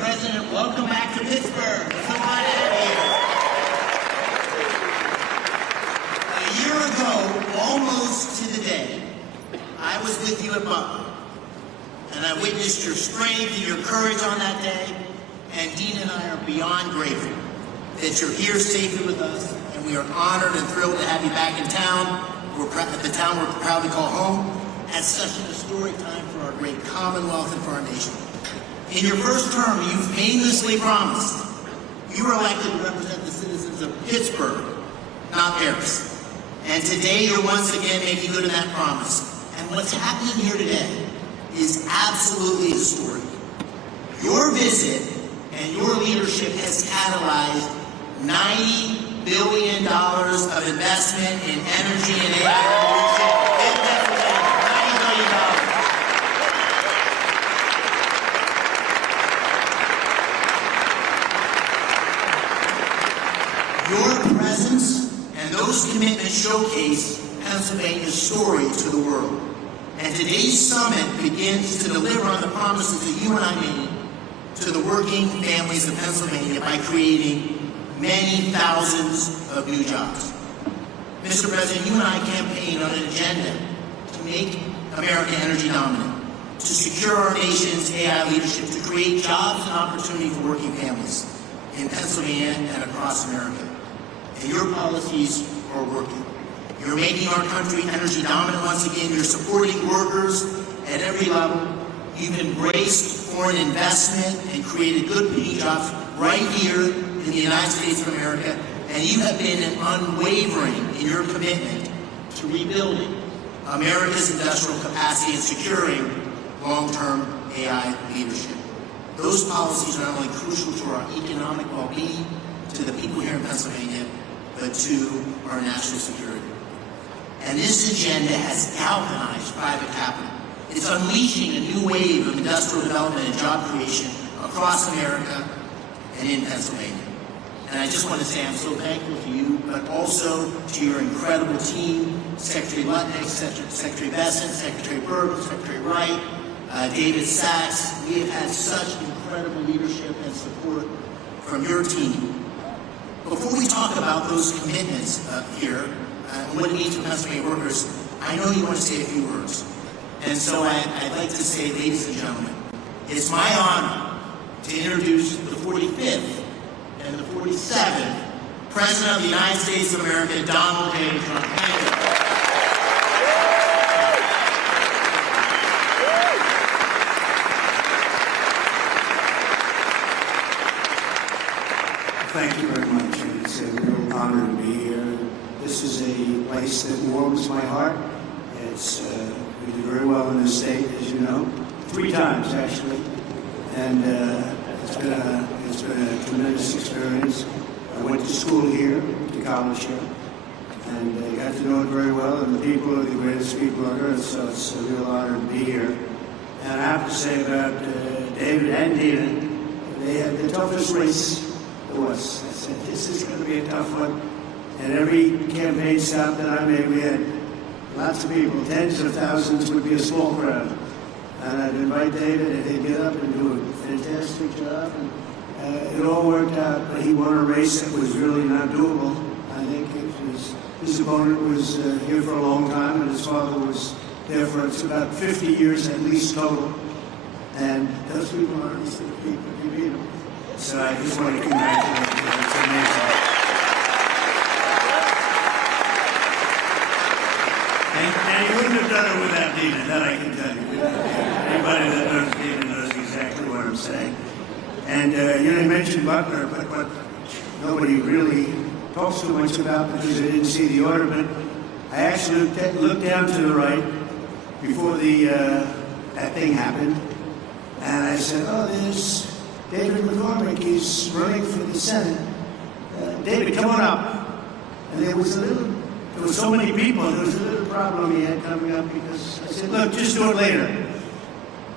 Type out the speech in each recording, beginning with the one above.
President, welcome back to Pittsburgh. It's so glad to have you. A year ago, almost to the day, I was with you at Butler, and I witnessed your strength and your courage on that day, and Dean and I are beyond grateful that you're here safely with us, and we are honored and thrilled to have you back in town, the town we're proud to call home, at such an historic time for our great Commonwealth and for our nation. In your first term, you famously promised you were elected to represent the citizens of Pittsburgh, not Paris. And today you're once again making good on that promise. And what's happening here today is absolutely historic. Your visit and your leadership has catalyzed $90 billion of investment in energy and AI revolution. $90 billion. Your presence and those commitments showcase Pennsylvania's story to the world. And today's summit begins to deliver on the promises that you and I made to the working families of Pennsylvania by creating many thousands of new jobs. Mr. President, you and I campaigned on an agenda to make America energy dominant, to secure our nation's AI leadership, to create jobs and opportunity for working families in Pennsylvania and across America. And your policies are working. You're making our country energy dominant once again. You're supporting workers at every level. You've embraced foreign investment and created good paying jobs right here in the United States of America. And you have been unwavering in your commitment to rebuilding America's industrial capacity and securing long-term AI leadership. Those policies are not only crucial to our economic well-being, to the people here in Pennsylvania, but to our national security. And this agenda has galvanized private capital. It's unleashing a new wave of industrial development and job creation across America and in Pennsylvania. And I just want to say I'm so thankful to you, but also to your incredible team, Secretary Lutnick, Secretary Bessent, Secretary Berg, Secretary Wright, David Sachs. We have had such incredible leadership and support from your team. Before we talk about those commitments here, and what it means to Pennsylvania workers, I know you want to say a few words. And so I'd like to say, ladies and gentlemen, it's my honor to introduce the 45th and the 47th President of the United States of America, Donald J. Trump. Thank you. Thank you very much, and it's a real honor to be here. This is a place that warms my heart. It's we do very well in this state, as you know, 3 times actually, and it's been a tremendous experience. I went to school here, to college here, and I got to know it very well. And the people are the greatest people on earth, so it's a real honor to be here. And I have to say about David and Dina, they had the toughest race. I said, this is going to be a tough one. And every campaign stop that I made, we had lots of people, tens of thousands would be a small crowd. And I'd invite David, and he'd get up and do a fantastic job. And it all worked out, but he won a race that was really not doable. I think his opponent was here for a long time, and his father was there for about 50 years at least total. And those people are honestly the people who beat him. So I just want to congratulate you. It's amazing. And you wouldn't have done it without Dina, that I can tell you. Anybody that knows Dina knows exactly what I'm saying. And you mentioned Butler, but what nobody really talks too much about because I didn't see the order, but I actually looked down to the right before that thing happened, and I said, oh, there's David McCormick, he's running for the Senate. David, come on up. And there was so many people, there was a little problem he had coming up because I said, look, just do it later.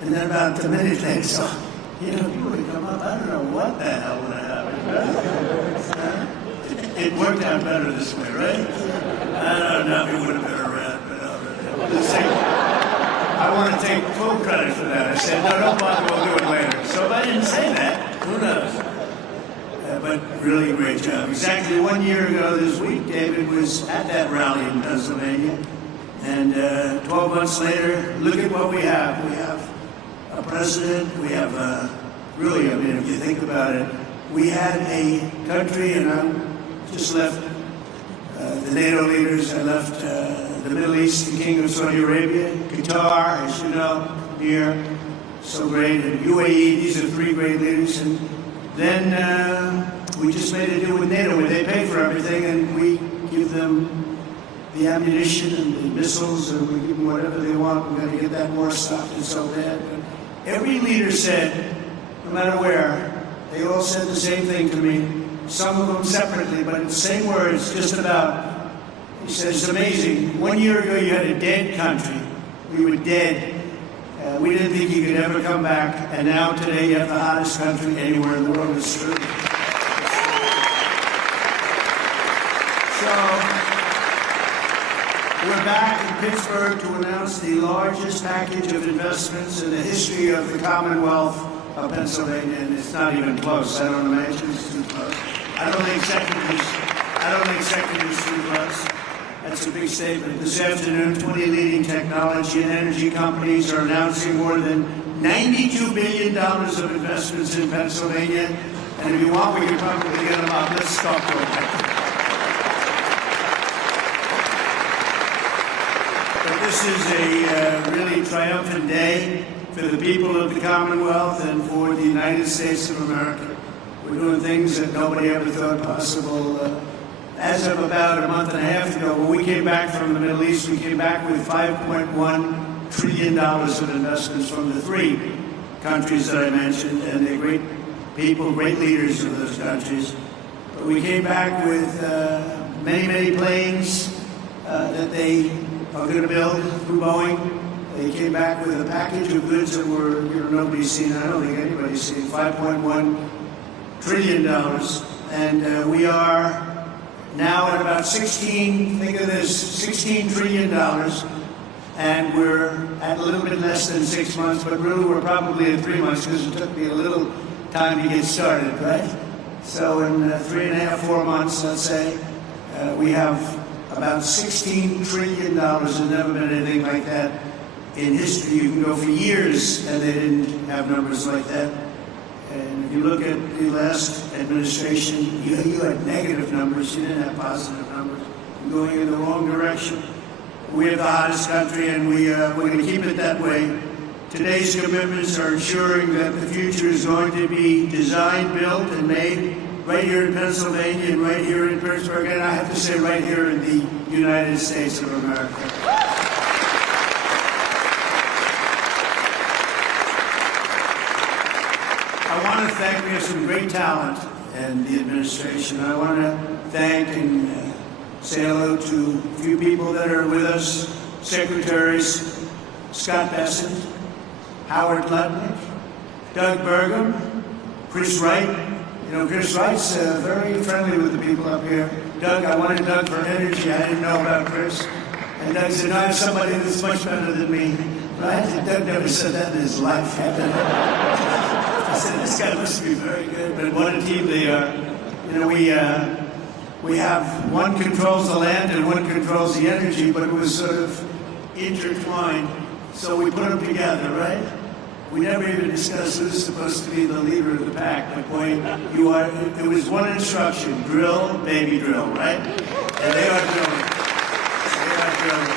And then about a minute later, so, you would have come up, I don't know what the hell would have happened. It worked out better this way, right? I don't know if he would have been around, but I want to take full credit for that. I said, no, don't bother, we'll do it later. So if I didn't say that, Who knows? But really a great job. Exactly 1 year ago this week, David was at that rally in Pennsylvania. And 12 months later, look at what we have. We have a president. We have really, I mean, if you think about it, we had a country, and I just left the NATO leaders. I left the Middle East, the King of Saudi Arabia, Qatar, as you know, here, so great, and UAE. These are three great leaders. And then we just made a deal with NATO where they pay for everything, and we give them the ammunition and the missiles, and we give them whatever they want. We're going to get that war stopped and so bad. But every leader said, no matter where, they all said the same thing to me, some of them separately, but in the same words, just about. He said, it's amazing. 1 year ago, you had a dead country. We were dead. We didn't think you could ever come back, and now today you have the hottest country anywhere in the world. It's true. So, we're back in Pittsburgh to announce the largest package of investments in the history of the Commonwealth of Pennsylvania, and it's not even close. I don't imagine it's too close. I don't think second is too close. That's a big statement. This afternoon, 20 leading technology and energy companies are announcing more than $92 billion of investments in Pennsylvania. And if you want, we can probably get them up. Let's stop for a minute. But this is a really triumphant day for the people of the Commonwealth and for the United States of America. We're doing things that nobody ever thought possible. As of about a month and a half ago, when we came back from the Middle East, we came back with $5.1 trillion of investments from the three countries that I mentioned, and they're great people, great leaders of those countries. But we came back with many, many planes that they are going to build through Boeing. They came back with a package of goods that were, nobody's seen. I don't think anybody's seen. $5.1 trillion, and we are now at about 16, think of this, $16 trillion, and we're at a little bit less than 6 months, but really we're probably at 3 months because it took me a little time to get started, right? So in 3.5, 4 months, let's say, we have about $16 trillion. There's never been anything like that in history. You can go for years and they didn't have numbers like that. And if you look at the last administration, you had negative numbers. You didn't have positive numbers. You're going in the wrong direction. We are the hottest country, and we're going to keep it that way. Today's commitments are ensuring that the future is going to be designed, built, and made right here in Pennsylvania and right here in Pittsburgh, and I have to say right here in the United States of America. I want to thank, we have some great talent in the administration. I want to thank and say hello to a few people that are with us. Secretaries Scott Bessent, Howard Lutnick, Doug Burgum, Chris Wright. Chris Wright's very friendly with the people up here. Doug, I wanted Doug for energy. I didn't know about Chris. And Doug said, no, I have somebody that's much better than me. Right? And Doug never said that in his life. I said, this guy must be very good, but what a team they are. We have one controls the land and one controls the energy, but it was sort of intertwined. So we put them together, right? We never even discussed who's supposed to be the leader of the pack. But boy, it was one instruction, drill, baby drill, right? And they are drilling. They are drilling.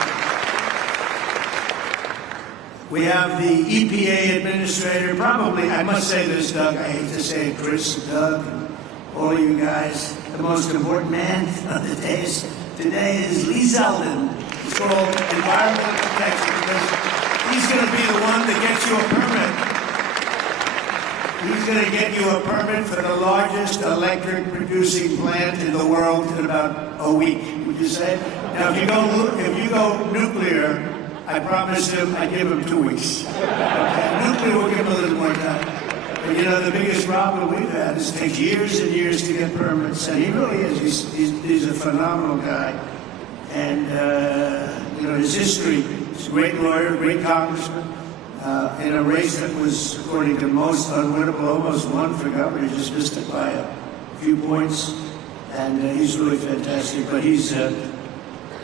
We have the EPA administrator, probably, I must say this, Doug, I hate to say it, Chris, Doug, and all of you guys, the most important man of the days today is Lee Zeldin. It's called environmental protection because he's going to be the one that gets you a permit. He's going to get you a permit for the largest electric producing plant in the world in about a week, would you say? Now, if you go nuclear, I promised him I'd give him 2 weeks. Nuclear will give him a little more time. But the biggest problem we've had is it takes years and years to get permits, and he really is. He's a phenomenal guy. And, his history, he's a great lawyer, great congressman. in a race that was, according to most, unwinnable, almost won for governor. He just missed it by a few points, and he's really fantastic. But he's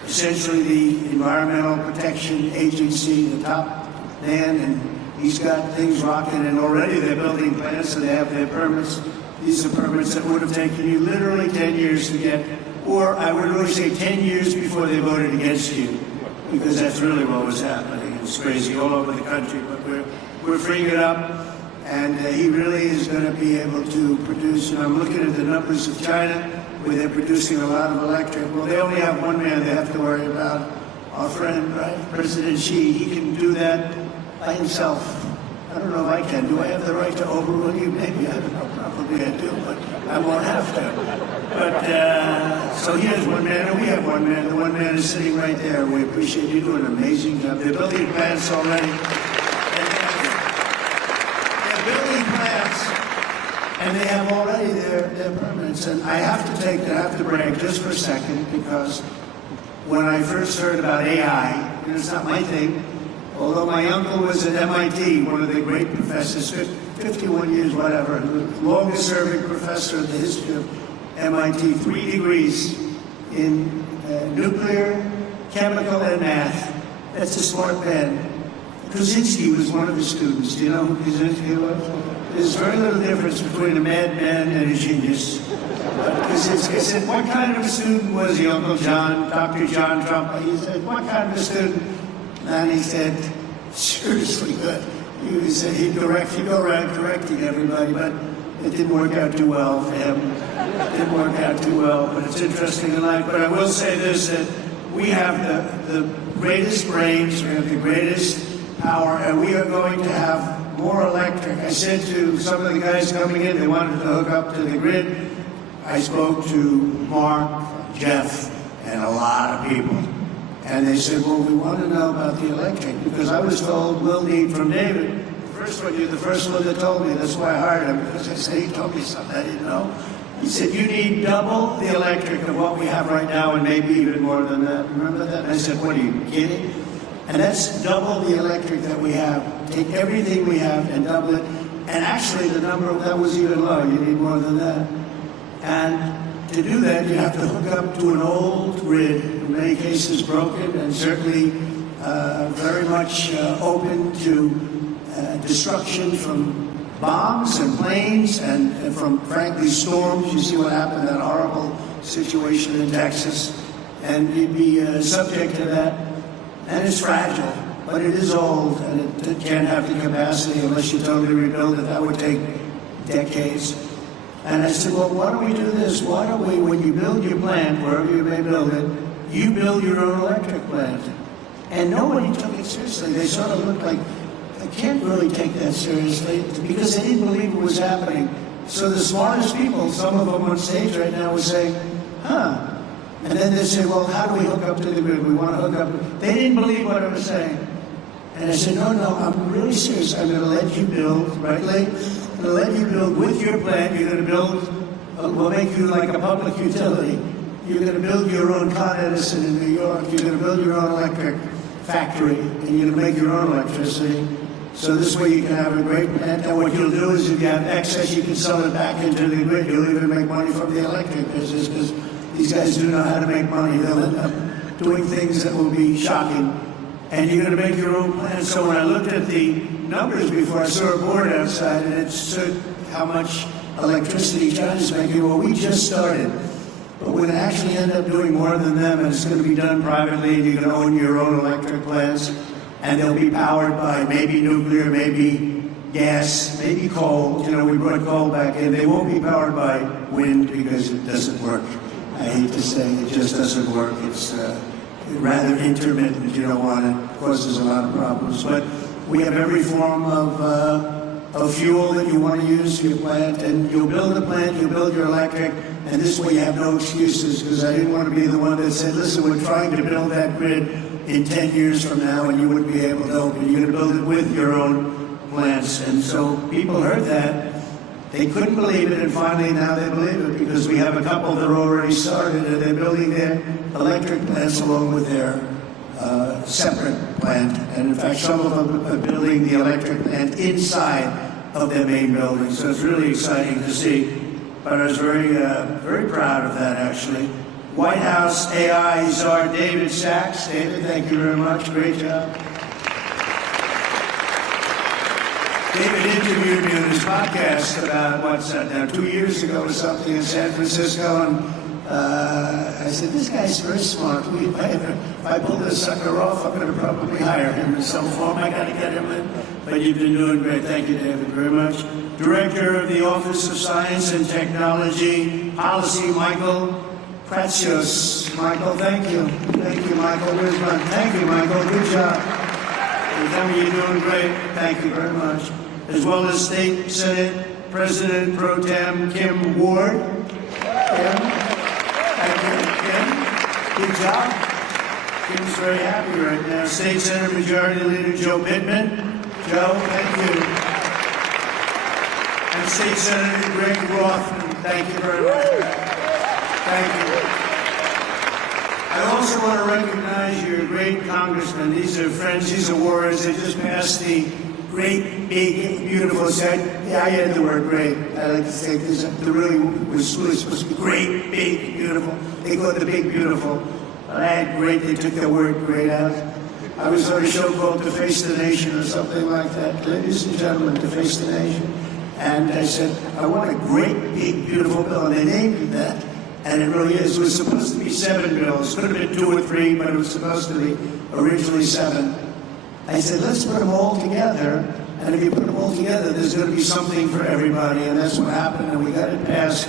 essentially the Environmental Protection Agency, the top man, and he's got things rocking, and already they're building plants, and they have their permits. These are permits that would have taken you literally 10 years to get, or I would really say 10 years before they voted against you, because that's really what was happening. It's crazy all over the country, but we're freeing it up, and he really is going to be able to produce. And I'm looking at the numbers of China, where they're producing a lot of electric. Well, they only have one man they have to worry about, our friend, right, President Xi. He can do that by himself. I don't know if I can. Do I have the right to overrule you? Maybe. I don't know. Probably I do, but I won't have to. But so he has one man, and we have one man. The one man is sitting right there. We appreciate you doing an amazing job. They're building plants already. They're building plants, and they have already their permits. And I have to brag just for a second, because when I first heard about AI, and it's not my thing, although my uncle was at MIT, one of the great professors, 51 years, whatever, longest serving professor in the history of MIT, 3 degrees in nuclear, chemical, and math. That's a smart man. Krasinski was one of his students. Do you know who Krasinski was? There's very little difference between a madman and a genius. Krasinski said, what kind of a student was he, Uncle John, Dr. John Trump? He said, what kind of a student? And he said, seriously good. He said he'd go around correcting everybody, but it didn't work out too well for him. It didn't work out too well, but it's interesting in life. But I will say this, that we have the greatest brains, we have the greatest power, and we are going to have more electric. I said to some of the guys coming in, they wanted to hook up to the grid. I spoke to Mark, Jeff, and a lot of people. And they said, well, we want to know about the electric, because I was told we'll need from David. You're the first one that told me. That's why I hired him, because I said, he told me something I didn't know. He said, you need double the electric of what we have right now, and maybe even more than that. Remember that? And I said, what are you kidding? And that's double the electric that we have. Take everything we have and double it. And actually, the number, that was even low. You need more than that. And to do that, you have to hook up to an old grid, in many cases broken, and certainly very much open to destruction from bombs and planes and from, frankly, storms. You see what happened, that horrible situation in Texas. And you'd be subject to that. And it's fragile, but it is old, and it can't have the capacity unless you totally rebuild it. That would take decades. And I said, well, why don't we do this? Why don't we, when you build your plant, wherever you may build it, you build your own electric plant. And nobody took it seriously. They sort of looked like, I can't really take that seriously, because they didn't believe it was happening. So the smartest people, some of them on stage right now, would say, huh. And then they say, well, how do we hook up to the grid? We want to hook up. They didn't believe what I was saying. And I said, no, I'm really serious. I'm going to let you build, right, Lee? I'm going to let you build with your plant. You're going to build, we'll make you like a public utility. You're going to build your own Con Edison in New York. You're going to build your own electric factory, and you're going to make your own electricity. So this way you can have a great plant. And what you'll do is if you have excess, you can sell it back into the grid. You'll even make money from the electric business, because these guys do know how to make money. They'll end up doing things that will be shocking. And you're going to make your own plan. So when I looked at the numbers before, I saw a board outside, and it showed how much electricity China's making. Well, we just started. But we're going to actually end up doing more than them, and it's going to be done privately, and you're going to own your own electric plants, and they'll be powered by maybe nuclear, maybe gas, maybe coal. You know, we brought coal back in. They won't be powered by wind because it doesn't work. I hate to say it just doesn't work. It's rather intermittent. You don't want it. It causes a lot of problems. But we have every form of fuel that you want to use for your plant, and you'll build a plant, you'll build your electric, and this way you have no excuses, because I didn't want to be the one that said, listen, we're trying to build that grid in 10 years from now, and you wouldn't be able to open. You're going to build it with your own plants. And so people heard that. They couldn't believe it, and finally now they believe it, because we have a couple that are already started, and they're building their electric plants along with their separate plant. And in fact, some of them are building the electric plant inside of their main building. So it's really exciting to see. But I was very proud of that, actually. White House AI czar David Sachs. David, thank you very much. Great job. David interviewed me on his podcast about, what's that now, 2 years ago or something in San Francisco, and I said, this guy's very smart. If I pull this sucker off, I'm going to probably hire him in some form. I got to get him in. But you've been doing great. Thank you, David, very much. Director of the Office of Science and Technology Policy, Michael Pratsios. Michael, thank you. Thank you, Michael. Where's my... Thank you, Michael. Good job. You tell me you're doing great. Thank you very much. As well as State Senate President Pro Tem Kim Ward. Kim, thank you, Kim. Good job. Kim's very happy right now. State Senate Majority Leader Joe Pittman. Joe, thank you. And State Senator Greg Rothman. Thank you very much. Thank you. I also want to recognize your great congressmen. These are friends, these are warriors. They just passed the great, big, beautiful set. Yeah, I had the word great. I like to say this. The really was really supposed to be great, big, beautiful. They call it the big, beautiful. I had great. They took the word great out. I was on a show called To Face the Nation or something like that. Ladies and gentlemen, To Face the Nation. And I said, I want a great, big, beautiful bill. And they named it that. And it really is. It was supposed to be 7 bills. Could have been 2 or 3, but it was supposed to be originally 7. I said, let's put them all together. And if you put them all together, there's going to be something for everybody. And that's what happened. And we got it passed.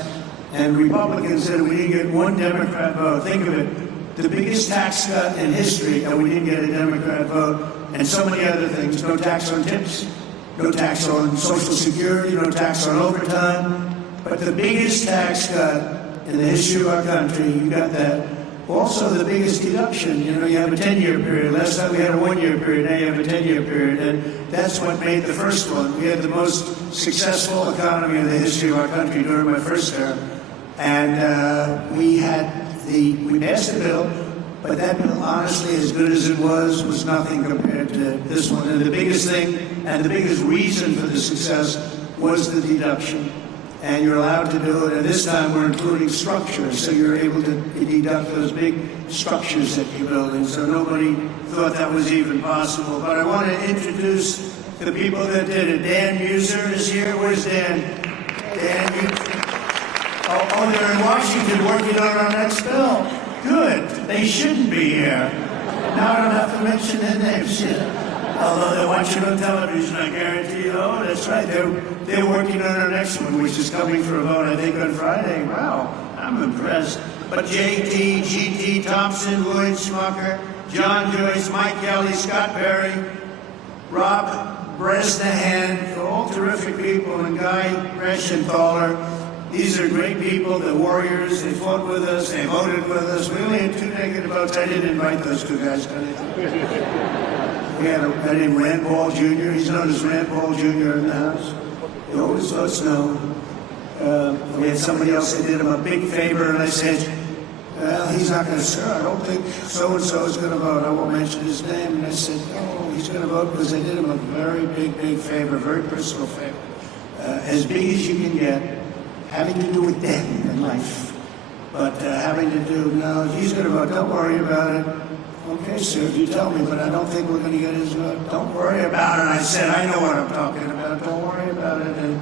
And Republicans said we didn't get 1 Democrat vote. Think of it. The biggest tax cut in history, and we didn't get a Democrat vote. And so many other things. No tax on tips. No tax on Social Security. No tax on overtime. But the biggest tax cut in the history of our country, you got that. Also, the biggest deduction, you have a 10-year period. Last time we had a 1-year period, now you have a 10-year period. And that's what made the first one. We had the most successful economy in the history of our country during my first term. And we passed the bill, but that bill, honestly, as good as it was nothing compared to this one. And the biggest thing, and the biggest reason for the success was the deduction. And you're allowed to do it. And this time we're including structures, so you're able to deduct those big structures that you're building. So nobody thought that was even possible. But I want to introduce the people that did it. Dan Muser is here. Where's Dan? Dan Muser. Oh, they're in Washington working on our next bill. Good. They shouldn't be here. Now I don't have to mention their names yet. Although they're watching on television, I guarantee you. Oh, that's right. They're working on our next one, which is coming for a vote, I think, on Friday. Wow, I'm impressed. But J.T., G.T. Thompson, Lloyd Schmucker, John Joyce, Mike Kelly, Scott Perry, Rob Bresnahan, all terrific people, and Guy Reschenthaler. These are great people. They're warriors. They fought with us. They voted with us. We only had 2 negative votes. I didn't invite those 2 guys. We had a guy named Rand Paul Jr. He's known as Rand Paul Jr. in the House. He always votes no. We had somebody else that did him a big favor, and I said, well, he's not going to serve. I don't think so-and-so is going to vote. I won't mention his name. And I said, no, he's going to vote because they did him a very big, big favor, very personal favor. As big as you can get, having to do with death in life. But having to do, no, he's going to vote. Don't worry about it. Okay, sir, you tell me, but I don't think we're going to get his vote. Don't worry about it. I said, I know what I'm talking about. Don't worry about it. And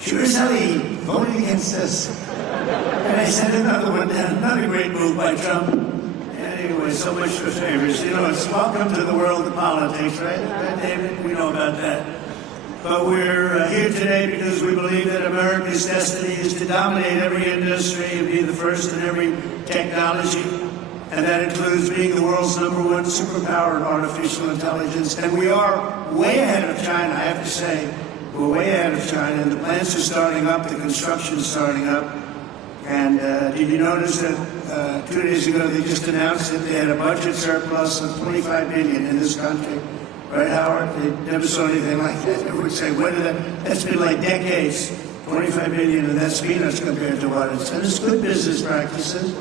sure as hell he voted against us. And I sent another one down. Another great move by Trump. Anyway, so much for favors. It's welcome to the world of politics, right? Right, David? We know about that. But we're here today because we believe that America's destiny is to dominate every industry and be the first in every technology. And that includes being the world's #1 superpower in artificial intelligence. And we are way ahead of China, I have to say. We're way ahead of China, and the plants are starting up, the construction's starting up. And did you notice that 2 days ago they just announced that they had a budget surplus of $25 billion in this country? Right, Howard? They never saw anything like that. They would say, when did that's been like decades. $25 billion, and that's peanuts compared to what it's. And it's good business practices.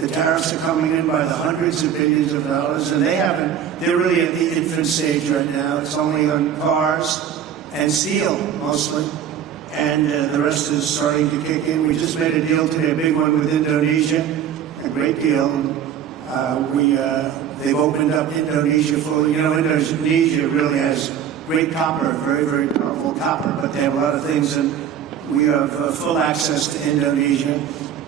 The tariffs are coming in by the hundreds of billions of dollars, and they're really at the infant stage right now. It's only on cars and steel, mostly. And the rest is starting to kick in. We just made a deal today, a big one with Indonesia, a great deal. They've opened up Indonesia fully. You know, Indonesia really has great copper, very, very powerful copper, but they have a lot of things, and we have full access to Indonesia.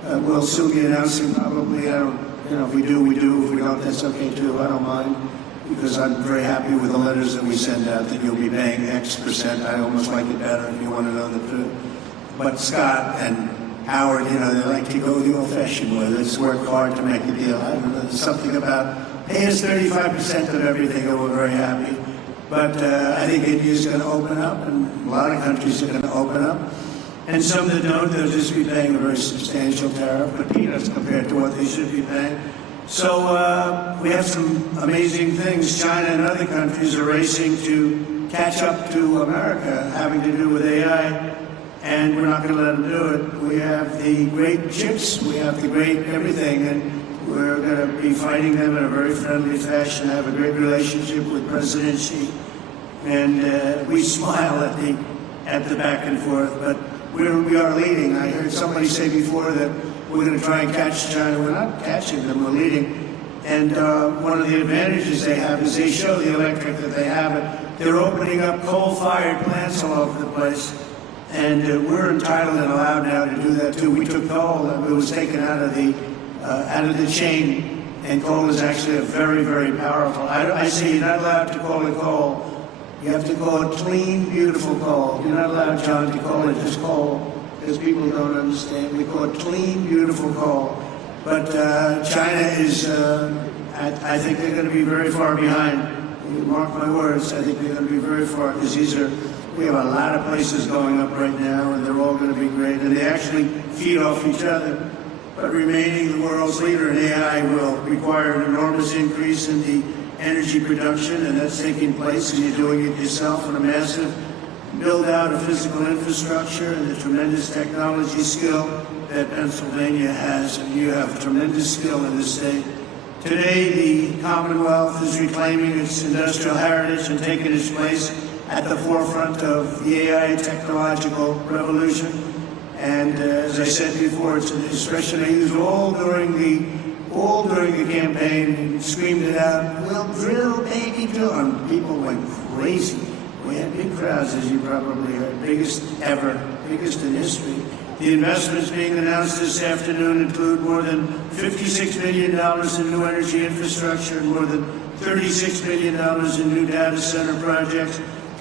We'll soon be announcing probably, if we do, we do. If we don't, that's okay too. I don't mind, because I'm very happy with the letters that we send out that you'll be paying X%. I almost like it better if you want to know the truth. But Scott and Howard, they like to go the old-fashioned way. Let's work hard to make a deal. I don't know, there's something about pay us 35% of everything, and we're very happy. But I think India's going to open up, and a lot of countries are going to open up. And some that don't, they'll just be paying a very substantial tariff, but peanuts compared to what they should be paying. So we have some amazing things. China and other countries are racing to catch up to America, having to do with AI, and we're not going to let them do it. We have the great chips, we have the great everything, and we're going to be fighting them in a very friendly fashion. I have a great relationship with President Xi, and we smile at the back and forth, but we are leading. I heard somebody say before that we're going to try and catch China. We're not catching them, we're leading. And one of the advantages they have is they show the electric that they have it. They're opening up coal-fired plants all over the place. And we're entitled and allowed now to do that too. We took coal that was taken out of the chain, and coal is actually a very, very powerful. I say you're not allowed to call it coal. You have to call it clean, beautiful coal. You're not allowed, John, to call it just coal, because people don't understand. We call it clean, beautiful coal. But China is, I think they're going to be very far behind. You mark my words, I think they're going to be very far, because we have a lot of places going up right now, and they're all going to be great. And they actually feed off each other. But remaining the world's leader in AI will require an enormous increase in the energy production, and that's taking place, and you're doing it yourself, and a massive build-out of physical infrastructure and the tremendous technology skill that Pennsylvania has, and you have tremendous skill in this state. Today, the Commonwealth is reclaiming its industrial heritage and taking its place at the forefront of the AI technological revolution. And as I said before, it's an expression I used all during the campaign, and screamed it out, "We'll drill, baby, drill." And people went crazy. We had big crowds, as you probably heard, biggest ever, biggest in history. The investments being announced this afternoon include more than $56 million in new energy infrastructure, and more than $36 million in new data center projects.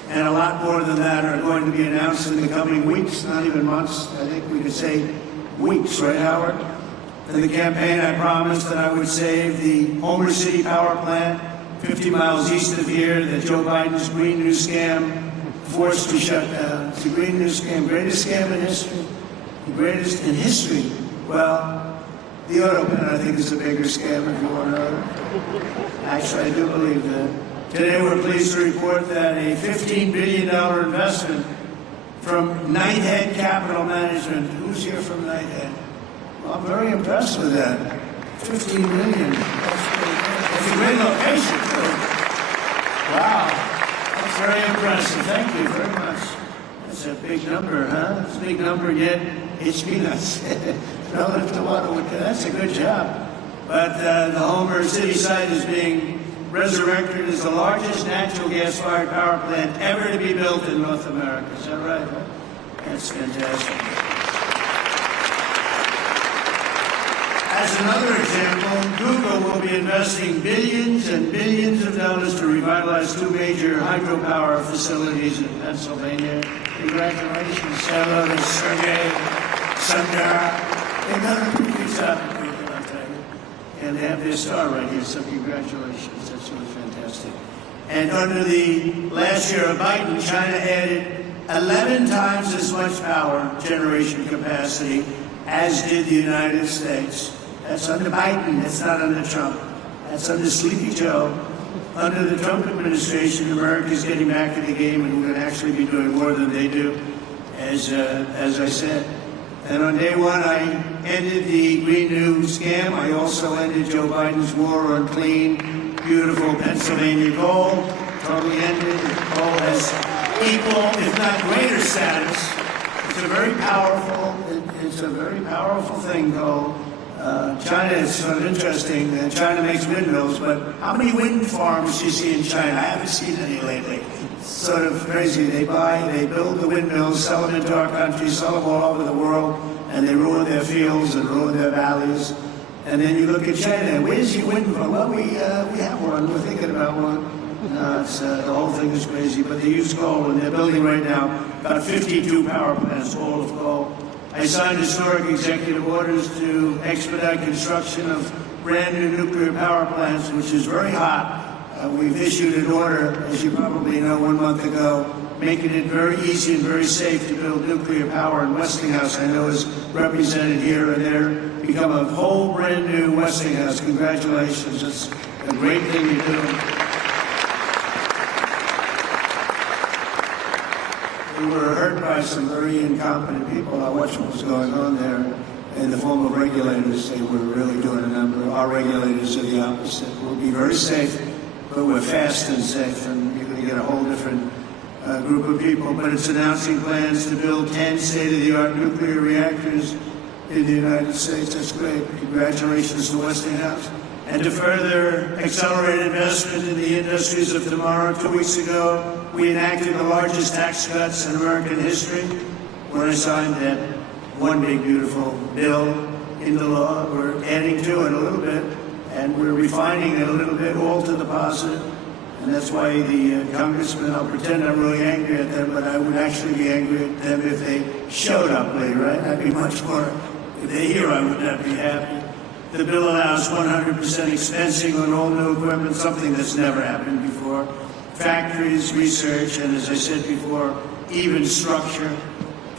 And a lot more than that are going to be announced in the coming weeks, not even months. I think we could say weeks, right, Howard? In the campaign, I promised that I would save the Homer City power plant 50 miles east of here that Joe Biden's Green New Scam forced to shut down. It's the Green New Scam, greatest scam in history. The greatest in history. Well, the auto plant, I think, is a bigger scam, if you want to know. Actually, I do believe that. Today, we're pleased to report that a $15 billion investment from Knighthead Capital Management. Who's here from Knighthead? Well, I'm very impressed with that. $15 million. That's a great location, too. Wow. That's very impressive. Thank you very much. That's a big number, huh? It's a big number, yet it's peanuts. Relative to what? That's a good job. But the Homer City site is being resurrected as the largest natural gas-fired power plant ever to be built in North America. Is that right? That's fantastic. As another example, Google will be investing billions and billions of dollars to revitalize two major hydropower facilities in Pennsylvania. Congratulations. Hello to Sergey, Sundar. They've done a pretty good job, I'll tell you. And they have their star right here, so congratulations. That's really fantastic. And under the last year of Biden, China added 11 times as much power generation capacity as did the United States. That's under Biden. That's not under Trump. That's under Sleepy Joe. Under the Trump administration, America's getting back in the game, and we're going to actually be doing more than they do, as I said. And on day one, I ended the Green New scam. I also ended Joe Biden's war on clean, beautiful Pennsylvania coal. Totally ended. Coal has equal, if not greater status. It's a very powerful thing, coal. China is sort of interesting. China makes windmills, but how many wind farms do you see in China? I haven't seen any lately. It's sort of crazy. They build the windmills, sell them into our country, sell them all over the world, and they ruin their fields and ruin their valleys. And then you look at China. Where's your wind farm? Well, we have one. We're thinking about one. The whole thing is crazy. But they use coal, and they're building right now about 52 power plants, all of coal. I signed historic executive orders to expedite construction of brand new nuclear power plants, which is very hot. We've issued an order, as you probably know, 1 month ago, making it very easy and very safe to build nuclear power. And Westinghouse, I know, is represented here, and they're become a whole brand new Westinghouse. Congratulations. It's a great thing to do. We were hurt by some very incompetent people. I watched what was going on there. In the form of regulators, they were really doing a number. Our regulators are the opposite. We'll be very safe, but we're fast and safe, and you're going to get a whole different group of people. But it's announcing plans to build 10 state-of-the-art nuclear reactors in the United States. That's great. Congratulations to Westinghouse. And to further accelerate investment in the industries of tomorrow, 2 weeks ago, we enacted the largest tax cuts in American history when I signed that one big, beautiful bill into law. We're adding to it a little bit, and we're refining it a little bit, all to the positive. And that's why the congressmen, I'll pretend I'm really angry at them, but I would actually be angry at them if they showed up late, right? I'd be much more, if they're here, I would not be happy. The bill allows 100% expensing on all new equipment, something that's never happened before. Factories, research, and as I said before, even structure.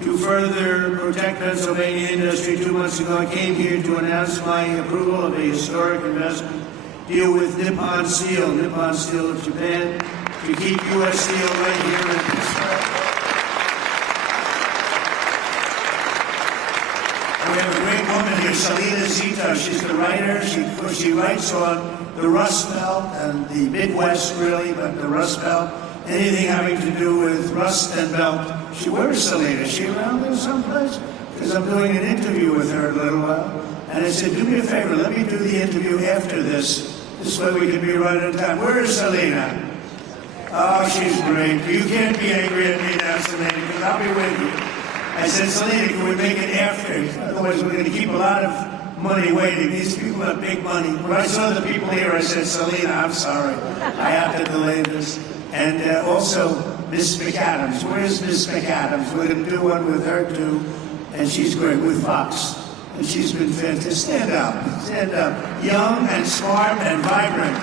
To further protect Pennsylvania industry, 2 months ago I came here to announce my approval of a historic investment deal with Nippon Steel of Japan, to keep U.S. Steel right here in Pittsburgh. We have a great woman here, Salina Zito. She's the writer. She writes on the Rust Belt and the Midwest, really, but the Rust Belt. Anything having to do with rust and belt. Where is Salina? Is she around there someplace? Because I'm doing an interview with her in a little while. And I said, do me a favor, let me do the interview after this. This way we can be right on time. Where is Salina? Oh, she's great. You can't be angry at me now, Salina, because I'll be with you. I said, Salina, can we make it after? Otherwise, we're going to keep a lot of money waiting. These people have big money. When I saw the people here, I said, Salina, I'm sorry. I have to delay this. And also, Miss McAdams. Where's Miss McAdams? We're going to do one with her, too. And she's great, with Fox. And she's been fantastic. Stand up. Stand up. Young and smart and vibrant.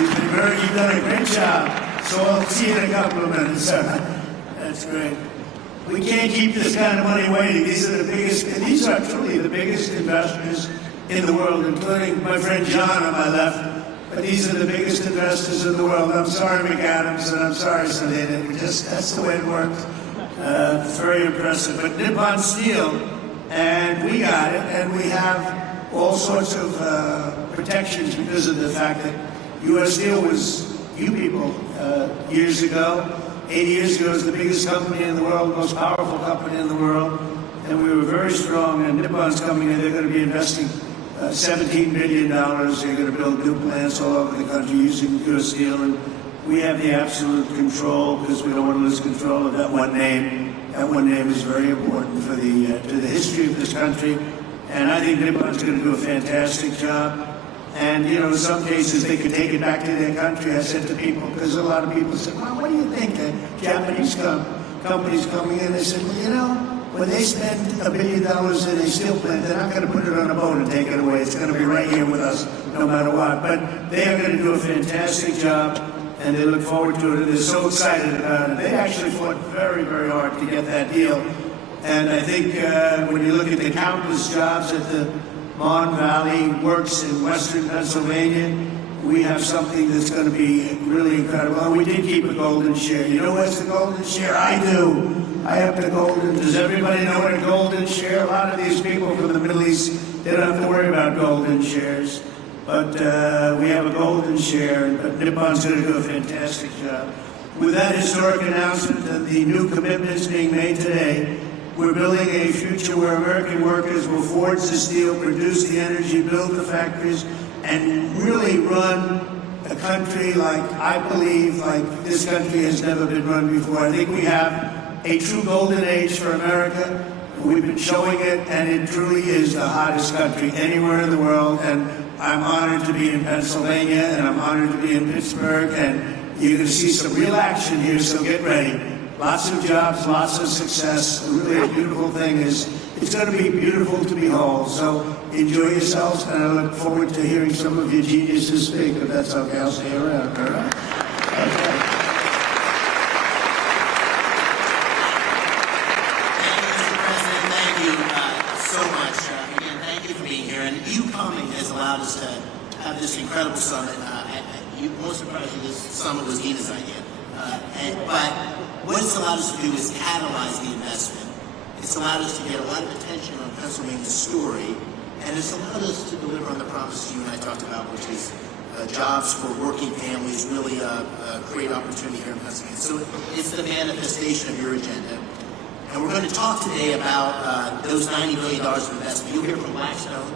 You've done a great job. So I'll see you in a couple of minutes. That's great. We can't keep this kind of money waiting. These are truly the biggest investors in the world, including my friend John on my left. But these are the biggest investors in the world. I'm sorry, McAdams, and I'm sorry, Salina. That's the way it works. It's very impressive. But Nippon Steel, and we got it, and we have all sorts of protections because of the fact that U.S. Steel was, you people, years ago, 80 years ago, was the biggest company in the world, most powerful company in the world, and we were very strong, and Nippon's coming in, they're going to be investing $17 billion. They're going to build new plants all over the country using U.S. Steel, and we have the absolute control because we don't want to lose control of that one name. That one name is very important for to the history of this country, and I think Nippon's going to do a fantastic job. And, you know, in some cases, they could take it back to their country. I said to people, because a lot of people said, well, what do you think? Japanese companies coming in, they said, well, you know, when they spend $1 billion in a steel plant, they're not going to put it on a boat and take it away. It's going to be right here with us, no matter what. But they are going to do a fantastic job, and they look forward to it, and they're so excited about it. They actually fought very, very hard to get that deal. And I think when you look at the countless jobs at the Mon Valley Works in western Pennsylvania, we have something that's going to be really incredible. And we did keep a golden share. You know what's the golden share? I do. I have the golden. Does everybody know what a golden share? A lot of these people from the Middle East, they don't have to worry about golden shares. But we have a golden share, but Nippon's going to do a fantastic job. With that historic announcement and the new commitments being made today, we're building a future where American workers will forge the steel, produce the energy, build the factories, and really run a country like, I believe, like this country has never been run before. I think we have a true golden age for America. We've been showing it, and it truly is the hottest country anywhere in the world. And I'm honored to be in Pennsylvania, and I'm honored to be in Pittsburgh, and you're going to see some real action here, so get ready. Lots of jobs, lots of success. Really a beautiful thing is, it's going to be beautiful to behold. So enjoy yourselves, and I look forward to hearing some of your geniuses speak. If that's okay, I'll see you around. All right? Okay. Allowed us to have this incredible summit. Most surprisingly, this summit was Gina's idea. But what it's allowed us to do is catalyze the investment. It's allowed us to get a lot of attention on Pennsylvania's story, and it's allowed us to deliver on the promises you and I talked about, which is jobs for working families, really create opportunity here in Pennsylvania. So it's the manifestation of your agenda. And we're going to talk today about those $90 billion of investment. You'll hear from Blackstone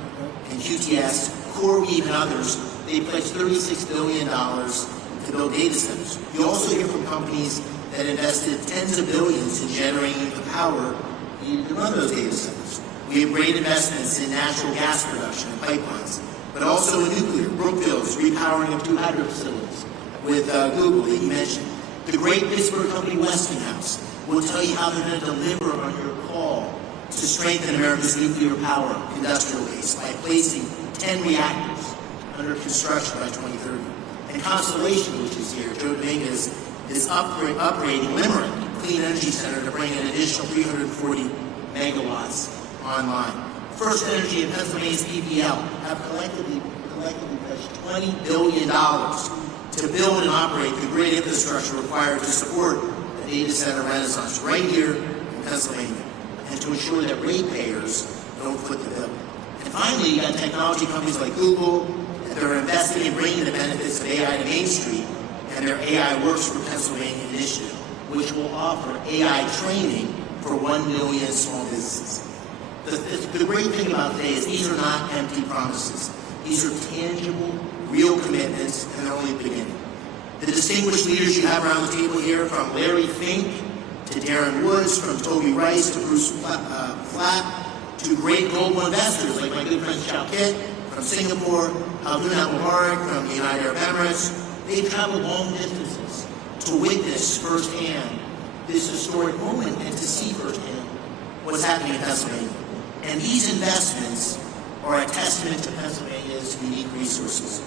and QTS, CoreWeave, and others. They pledged $36 billion to build data centers. You also hear from companies that invested tens of billions in generating the power needed to run those data centers. We have great investments in natural gas production and pipelines, but also in nuclear. Brookfield's repowering of 2 hydro facilities with Google that you mentioned. The great Pittsburgh company Westinghouse will tell you how they're going to deliver on your call to strengthen America's nuclear power industrial base by placing 10 reactors under construction by 2030. And Constellation, which is here, Joe Dominguez, is upgrading Limerick Clean Energy Center to bring an additional 340 megawatts online. First Energy and Pennsylvania's PPL have collectively pledged $20 billion to build and operate the grid infrastructure required to support the data center renaissance right here in Pennsylvania, and to ensure that ratepayers don't foot the bill. And finally, you got technology companies like Google that are investing in bringing the benefits of AI to Main Street, and their AI Works for Pennsylvania initiative, which will offer AI training for 1 million small businesses. The great thing about today is these are not empty promises. These are tangible, real commitments, and they're only beginning. The distinguished leaders you have around the table here, from Larry Fink to Darren Woods, from Toby Rice to Bruce Flatt, to great global investors like my good friend Chow Kit from Singapore, Haldun Mubarak from the United Arab Emirates. They've traveled long distances to witness firsthand this historic moment and to see firsthand what's happening in Pennsylvania. And these investments are a testament to Pennsylvania's unique resources.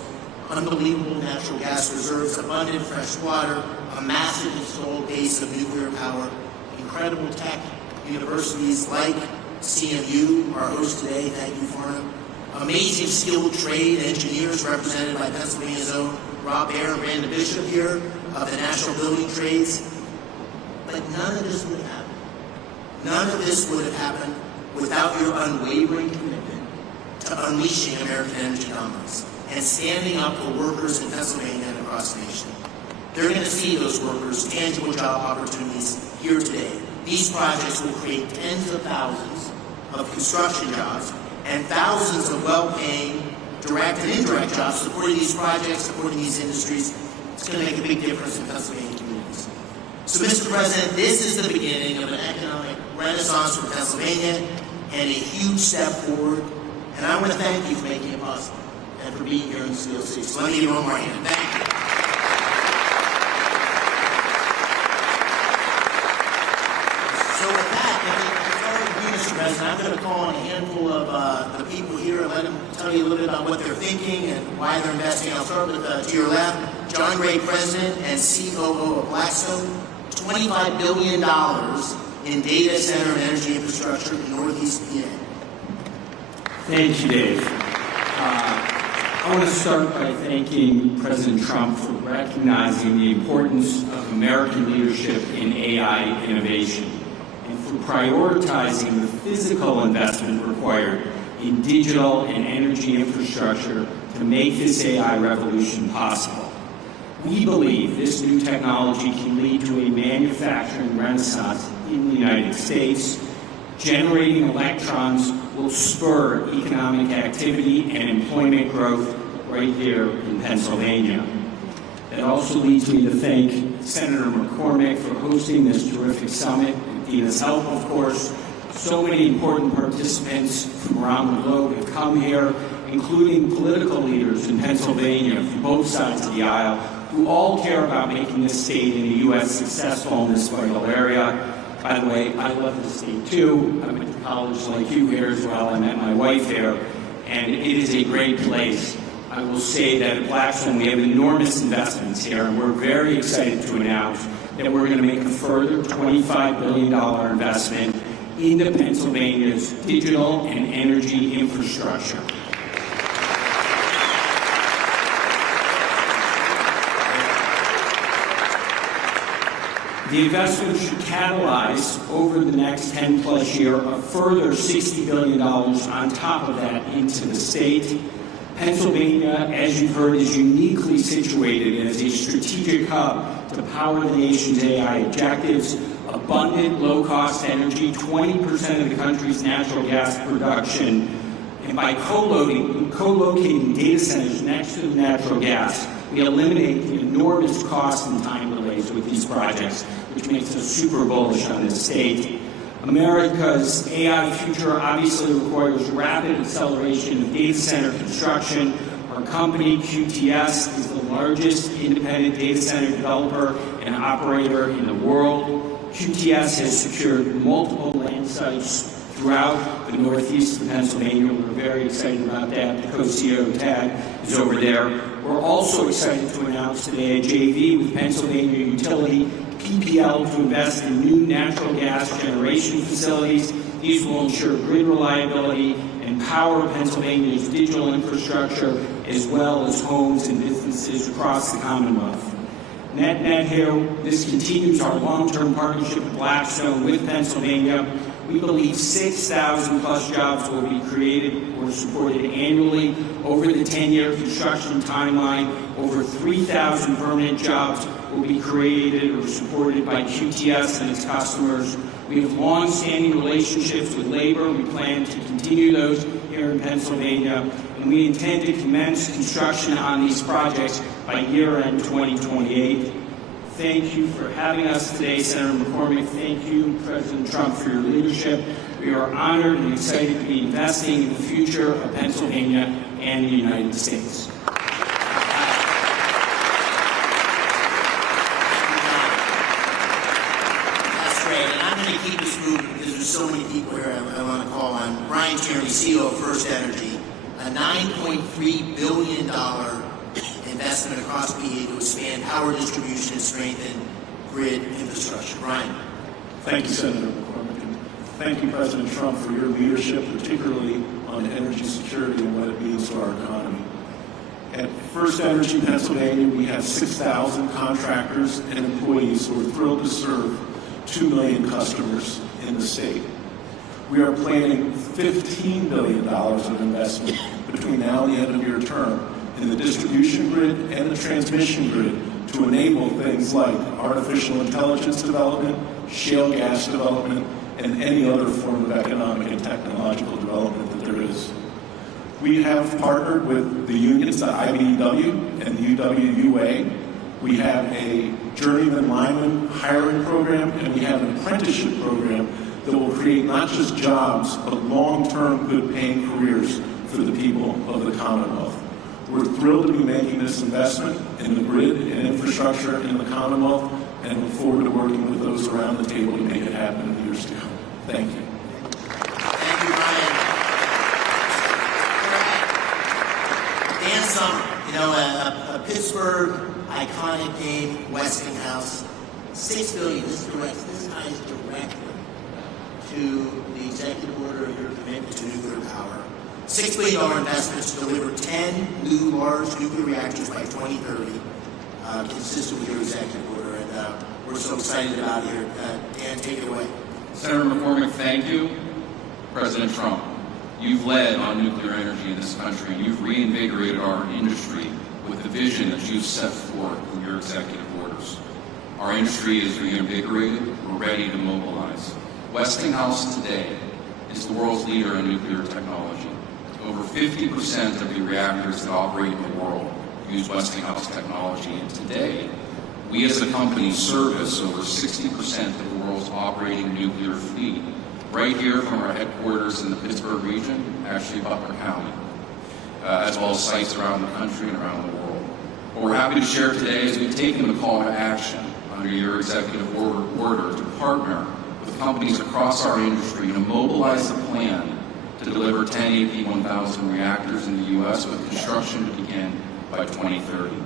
Unbelievable natural gas reserves, abundant fresh water, a massive installed base of nuclear power, incredible tech universities like CMU, our host today, thank you for them. Amazing skilled trade engineers represented by Pennsylvania's own Rob Baer and Brandon Bishop here of the National Building Trades. But none of this would have happened. None of this would have happened without your unwavering commitment to unleashing American energy dominance and standing up for workers in Pennsylvania and across the nation. They're going to see those workers tangible job opportunities here today. These projects will create tens of thousands of construction jobs and thousands of well-paying direct and indirect jobs supporting these projects, supporting these industries. It's going to make a big difference in Pennsylvania communities. So, Mr. President, this is the beginning of an economic renaissance for Pennsylvania and a huge step forward. And I want to thank you for making it possible and for being here in Steel City. So let me give you one more hand. Thank you. So with that, Mr. President, I'm going to call on a handful of the people here and let them tell you a little bit about what they're thinking and why they're investing. I'll start with, to your left, John Gray, President and COO of Blackstone. $25 billion in data center and energy infrastructure in Northeast PA. Thank you, Dave. I want to start by thanking President Trump for recognizing the importance of American leadership in AI innovation. and for prioritizing the physical investment required in digital and energy infrastructure to make this AI revolution possible. We believe this new technology can lead to a manufacturing renaissance in the United States. Generating electrons will spur economic activity and employment growth right here in Pennsylvania. That also leads me to thank Senator McCormick for hosting this terrific summit, and Dina's help, of course. So many important participants from around the globe have come here, including political leaders in Pennsylvania from both sides of the aisle, who all care about making this state in the U.S. successful in this vital area. By the way, I love this state too. I went to college like you here as well. I met my wife here, and it is a great place. I will say that at Blackstone we have enormous investments here, and we're very excited to announce that we're going to make a further $25 billion investment into Pennsylvania's digital and energy infrastructure. The investment should catalyze over the next 10-plus years a further $60 billion on top of that into the state. Pennsylvania, as you've heard, is uniquely situated as a strategic hub to power the nation's AI objectives. Abundant, low-cost energy, 20% of the country's natural gas production, and by co-locating data centers next to the natural gas, we eliminate the enormous cost and time delays with these projects, which makes us super bullish on this state. America's AI future obviously requires rapid acceleration of data center construction. Our company, QTS, is the largest independent data center developer and operator in the world. QTS has secured multiple land sites throughout the northeast of Pennsylvania. We're very excited about that. The co-CEO, Tad, is over there. We're also excited to announce today a JV with Pennsylvania utility PPL to invest in new natural gas generation facilities. These will ensure grid reliability and power Pennsylvania's digital infrastructure, as well as homes and businesses across the Commonwealth. Net here, this continues our long-term partnership with Blackstone with Pennsylvania. We believe 6,000 plus jobs will be created or supported annually over the 10-year construction timeline. Over 3,000 permanent jobs will be created or supported by QTS and its customers. We have long-standing relationships with labor. We plan to continue those here in Pennsylvania, and we intend to commence construction on these projects by year-end 2028. Thank you for having us today, Senator McCormick. Thank you, President Trump, for your leadership. We are honored and excited to be investing in the future of Pennsylvania and the United States. That's great, and I'm going to keep this moving because there's so many people here I want to call on. Brian Tierney, CEO of First Energy, a $9.3 billion investment across PA to expand power distribution and strengthen grid infrastructure. Brian. Thank you, Senator McCormick, and thank you, President Trump, for your leadership, particularly on energy security and what it means to our economy. At First Energy Pennsylvania, we have 6,000 contractors and employees who are thrilled to serve 2 million customers in the state. We are planning $15 billion of investment between now and the end of your term in the distribution grid and the transmission grid to enable things like artificial intelligence development, shale gas development, and any other form of economic and technological development that there is. We have partnered with the unions, the IBEW and the UWUA. We have a journeyman lineman hiring program, and we have an apprenticeship program that will create not just jobs, but long-term good-paying careers for the people of the Commonwealth. We're thrilled to be making this investment in the grid and infrastructure in the Commonwealth, and look forward to working with those around the table to make it happen in the years to come. Thank you. Thank you, Brian. Dan Summer, a Pittsburgh iconic name, Westinghouse, $6 billion. This ties directly to the executive order of your commitment to nuclear power. $6 billion investment to deliver 10 new large nuclear reactors by 2030, consistent with your executive order, and we're so excited about it here. Dan, take it away. Senator McCormick, thank you. President Trump, you've led on nuclear energy in this country. You've reinvigorated our industry with the vision that you've set forth in your executive orders. Our industry is reinvigorated. We're ready to mobilize. Westinghouse today is the world's leader in nuclear technology. Over 50% of the reactors that operate in the world use Westinghouse technology, and today, we as a company service over 60% of the world's operating nuclear fleet, right here from our headquarters in the Pittsburgh region, actually Butler County, as well as sites around the country and around the world. What we're happy to share today is we've taken the call to action under your executive order to partner with companies across our industry to mobilize a plan to deliver 10 AP1000 reactors in the U.S. with construction to begin by 2030.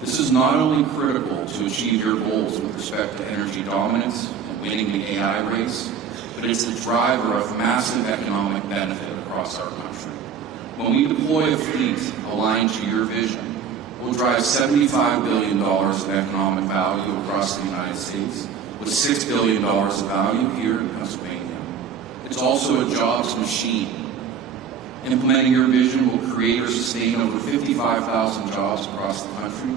This is not only critical to achieve your goals with respect to energy dominance and winning the AI race, but it's the driver of massive economic benefit across our country. When we deploy a fleet aligned to your vision, we'll drive $75 billion of economic value across the United States, with $6 billion of value here in Pennsylvania. It's also a jobs machine. Implementing your vision will create or sustain over 55,000 jobs across the country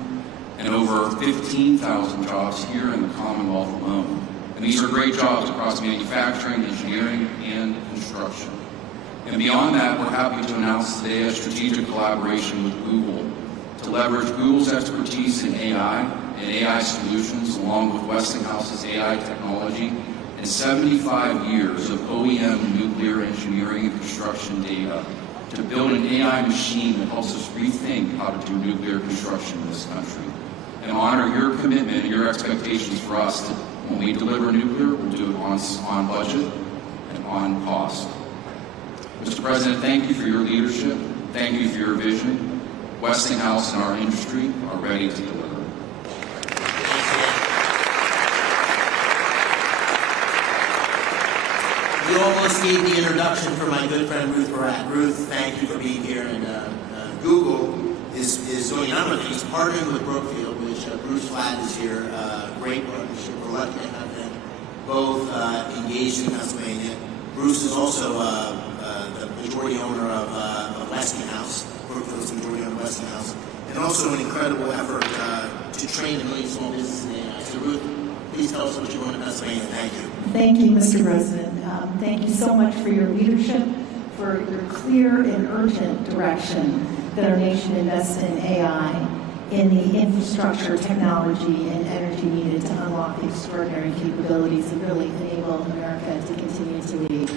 and over 15,000 jobs here in the Commonwealth alone. And these are great jobs across manufacturing, engineering, and construction. And beyond that, we're happy to announce today a strategic collaboration with Google to leverage Google's expertise in AI and AI solutions, along with Westinghouse's AI technology and 75 years of OEM nuclear engineering and construction data to build an AI machine that helps us rethink how to do nuclear construction in this country, and honor your commitment and your expectations for us that when we deliver nuclear, we'll do it on budget and on cost. Mr. President, thank you for your leadership. Thank you for your vision. Westinghouse and our industry are ready to deliver. You almost gave the introduction for my good friend Ruth Barat. Ruth, thank you for being here. And Google is doing a number of things, partnering with Brookfield, which Bruce Flatt is here. Great partnership. We're lucky to have them both engaged in Pennsylvania. Bruce is also the majority owner of Westinghouse. Brookfield is the majority owner of Westinghouse. And also an incredible effort to train a million small businesses in AI. So Ruth, please tell us what you're doing in Pennsylvania. Thank you. Thank you, Mr. President. Thank you so much for your leadership, for your clear and urgent direction that our nation invests in AI, in the infrastructure, technology, and energy needed to unlock the extraordinary capabilities that really enable America to continue to lead.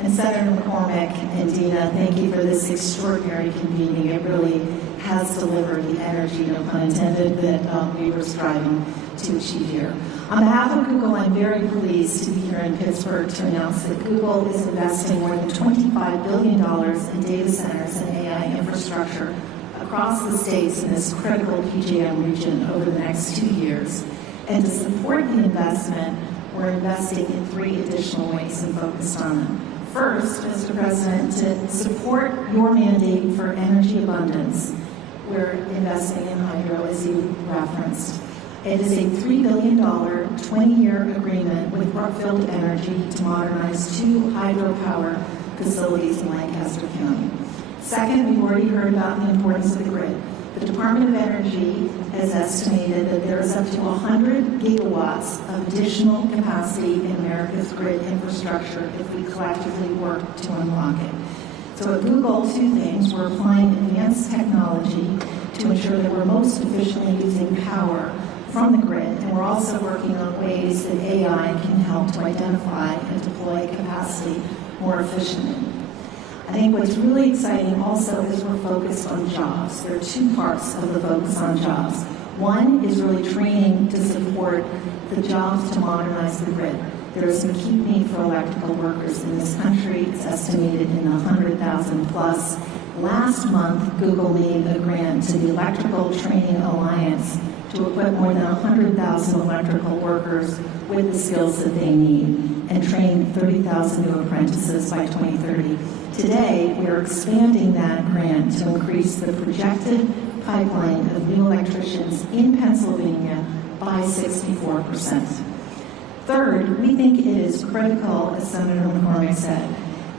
And Senator McCormick and Dina, thank you for this extraordinary convening. It really has delivered the energy, no pun intended, that we were striving to achieve here. On behalf of Google, I'm very pleased to be here in Pittsburgh to announce that Google is investing more than $25 billion in data centers and AI infrastructure across the states in this critical PJM region over the next 2 years. And to support the investment, we're investing in 3 additional ways and focused on them. First, Mr. President, to support your mandate for energy abundance, we're investing in hydro, as you referenced. It is a $3 billion, 20-year agreement with Brookfield Energy to modernize 2 hydropower facilities in Lancaster County. Second, we've already heard about the importance of the grid. The Department of Energy has estimated that there is up to 100 gigawatts of additional capacity in America's grid infrastructure if we collectively work to unlock it. So at Google, 2 things. We're applying advanced technology to ensure that we're most efficiently using power from the grid, and we're also working on ways that AI can help to identify and deploy capacity more efficiently. I think what's really exciting also is we're focused on jobs. There are 2 parts of the focus on jobs. One is really training to support the jobs to modernize the grid. There is an acute need for electrical workers in this country. It's estimated in the 100,000 plus. Last month, Google made a grant to the Electrical Training Alliance to equip more than 100,000 electrical workers with the skills that they need and train 30,000 new apprentices by 2030. Today, we are expanding that grant to increase the projected pipeline of new electricians in Pennsylvania by 64%. Third, we think it is critical, as Senator McCormick said,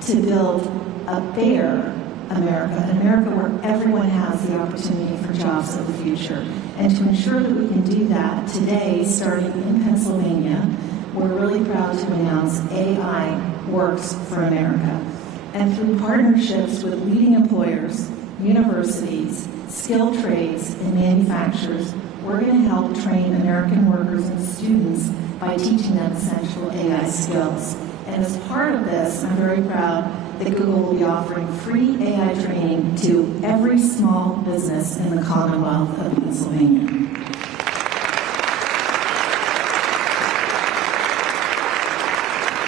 to build a fair America, an America where everyone has the opportunity for jobs of the future. And to ensure that we can do that, today, starting in Pennsylvania, we're really proud to announce AI Works for America. And through partnerships with leading employers, universities, skilled trades, and manufacturers, we're going to help train American workers and students by teaching them essential AI skills. And as part of this, I'm very proud that Google will be offering free AI training to every small business in the Commonwealth of Pennsylvania.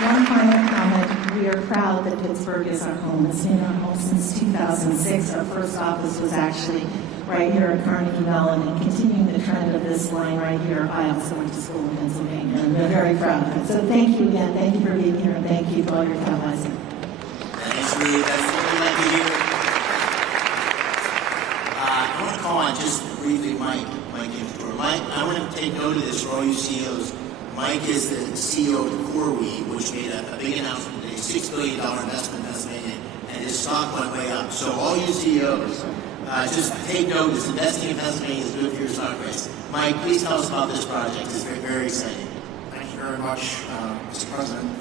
One final comment. We are proud that Pittsburgh is our home. It's been our home since 2006. Our first office was actually right here at Carnegie Mellon, and continuing the trend of this line right here, I also went to school in Pennsylvania, and we're very proud of it. So thank you again. Thank you for being here, and thank you for all your advising. Thanks, Lee. That's what we like to hear. I want to call on just briefly Mike Inftor. Mike, I want to take note of this for all you CEOs. Mike is the CEO of CoreWeave, which made a big announcement today, $6 billion investment in Pennsylvania, and his stock went way up. So all you CEOs, just take notice. Investing in Pennsylvania is good for your stock price. Mike, please tell us about this project. It's very, very exciting. Thank you very much, Mr. President,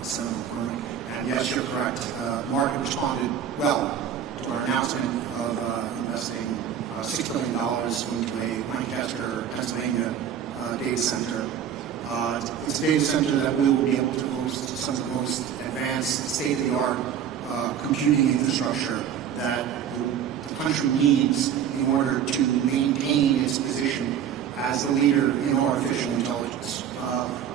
Senator McCormick. And yes, you're correct. The market responded well to our announcement of investing $6 billion into a Lancaster, Pennsylvania data center. It's a data center that we will be able to host some of the most advanced, state-of-the-art computing infrastructure that the country needs in order to maintain its position as the leader in artificial intelligence.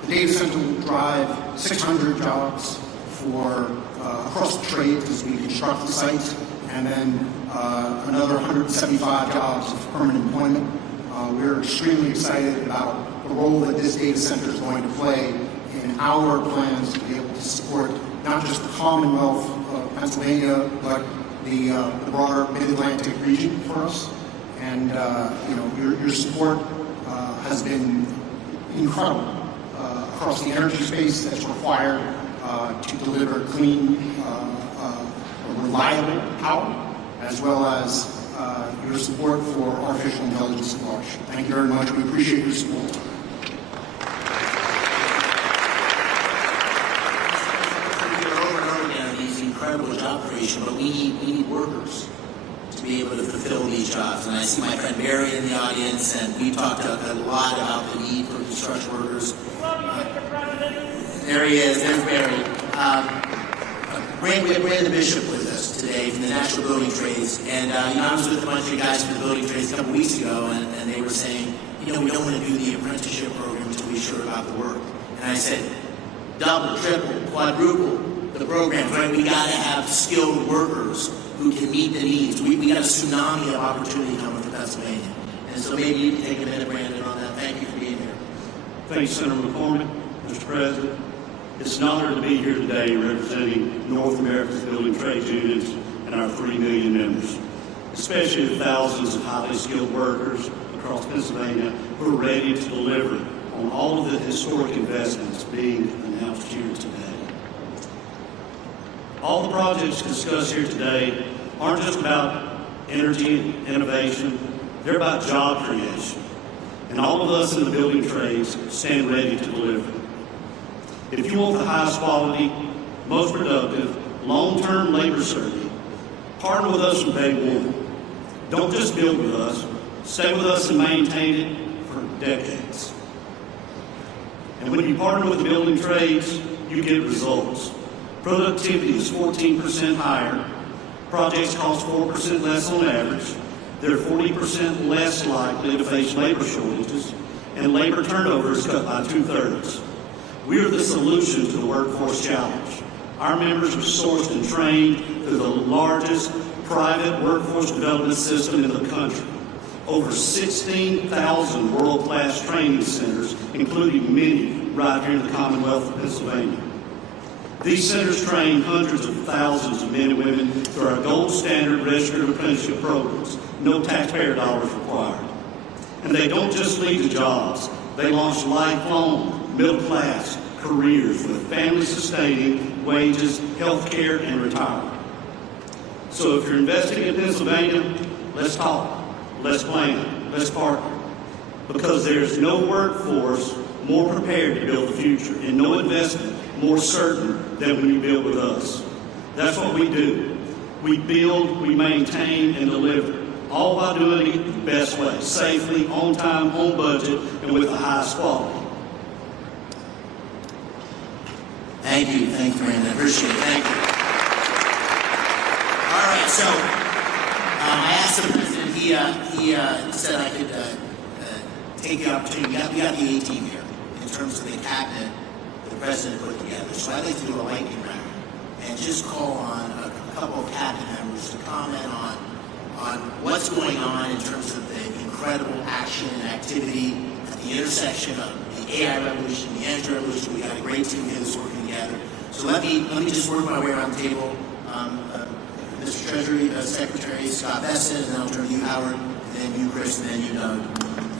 The data center will drive 600 jobs for across the trade as we construct the site, and then another 175 jobs of permanent employment. We're extremely excited about the role that this data center is going to play in our plans to be able to support not just the Commonwealth of Pennsylvania, but the broader Mid-Atlantic region for us. And your support has been incredible across the energy space that's required to deliver clean, reliable power, as well as your support for artificial intelligence at large. Thank you very much. We appreciate your support. Incredible job creation, but we need workers to be able to fulfill these jobs. And I see my friend Barry in the audience, and we talked a lot about the need for construction workers. There he is. There's Barry. We have Brandon Bishop with us today from the National Building Trades, and I was with a bunch of guys from the building trades a couple weeks ago, and they were saying, we don't want to do the apprenticeship program until we're sure about the work. And I said, double, triple, quadruple the programs, right? We got to have skilled workers who can meet the needs. We got a tsunami of opportunity coming to Pennsylvania. And so maybe you can take a minute, Brandon, on that. Thank you for being here. Thank you, Senator McCormick. Mr. President, it's an honor to be here today representing North America's building trades unions and our 3 million members, especially the thousands of highly skilled workers across Pennsylvania who are ready to deliver on all of the historic investments being announced here today. All the projects discussed here today aren't just about energy and innovation, they're about job creation. And all of us in the building trades stand ready to deliver. If you want the highest quality, most productive, long-term labor serving, partner with us from day one. Don't just build with us, stay with us and maintain it for decades. And when you partner with the building trades, you get results. Productivity is 14% higher. Projects cost 4% less on average. They're 40% less likely to face labor shortages, and labor turnover is cut by 2/3. We are the solution to the workforce challenge. Our members are sourced and trained through the largest private workforce development system in the country. Over 16,000 world-class training centers, including many right here in the Commonwealth of Pennsylvania. These centers train hundreds of thousands of men and women through our gold standard registered apprenticeship programs. No taxpayer dollars required. And they don't just lead to jobs. They launch lifelong middle class careers with family-sustaining wages, health care, and retirement. So if you're investing in Pennsylvania, let's talk, let's plan, let's partner. Because there's no workforce more prepared to build the future, and no investment more certain than when you build with us. That's what we do. We build, we maintain, and deliver, all by doing it the best way, safely, on time, on budget, and with the highest quality. Thank you, Brandon. I appreciate it. Thank you. All right, so I asked the president. He said I could take the opportunity. We got the A-team here in terms of the cabinet the president put together. So I'd like to do a lightning round and just call on a couple of cabinet members to comment on what's going on in terms of the incredible action and activity at the intersection of the AI revolution, the energy revolution. We got a great team here that's working together. So let me just work my way around the table. Mr. Treasury Secretary Scott Bessent, and then I'll turn to you, Howard, and then you, Chris, and then you, Doug.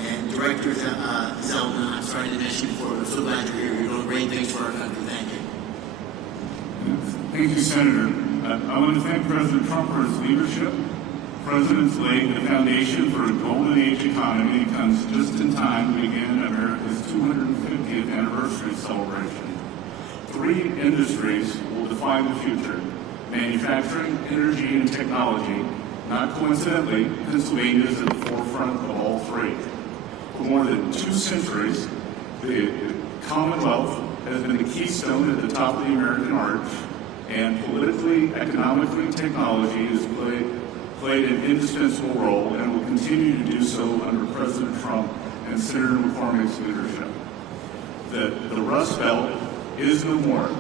And Director Zeldin, I'm sorry to miss you before, but I'm so glad you're here. You're doing great things for our country. Thank you. Thank you, Senator. I want to thank President Trump for his leadership. The President's laid the foundation for a golden age economy and comes just in time to begin America's 250th anniversary celebration. 3 industries will define the future: manufacturing, energy, and technology. Not coincidentally, Pennsylvania is at the forefront of all 3. For more than 2 centuries, the Commonwealth has been the keystone at the top of the American arch, and politically, economically, technology has played an indispensable role and will continue to do so under President Trump and Senator McCormick's leadership. The Rust Belt is no more.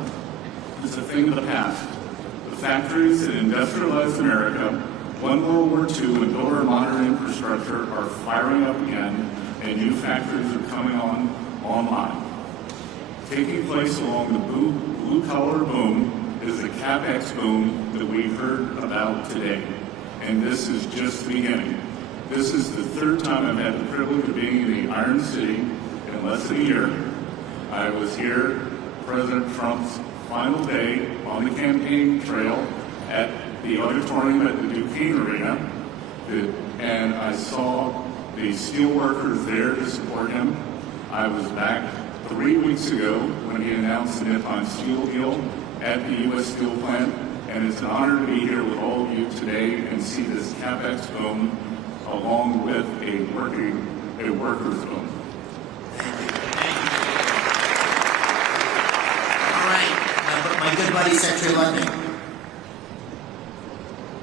It's a thing of the past. The factories that industrialized America, won World War II, and built our modern infrastructure are firing up again, and new factories are coming online. Taking place along the blue-collar boom is the CapEx boom that we've heard about today. And this is just the beginning. This is the 3rd time I've had the privilege of being in the Iron City in less than a year. I was here President Trump's final day on the campaign trail at the auditorium at the Duquesne Arena, and I saw the steel workers there to support him. I was back 3 weeks ago when he announced the Nippon Steel deal at the U.S. Steel plant, and it's an honor to be here with all of you today and see this CapEx boom along with a workers boom. All right, my good buddy, Secretary Lunding.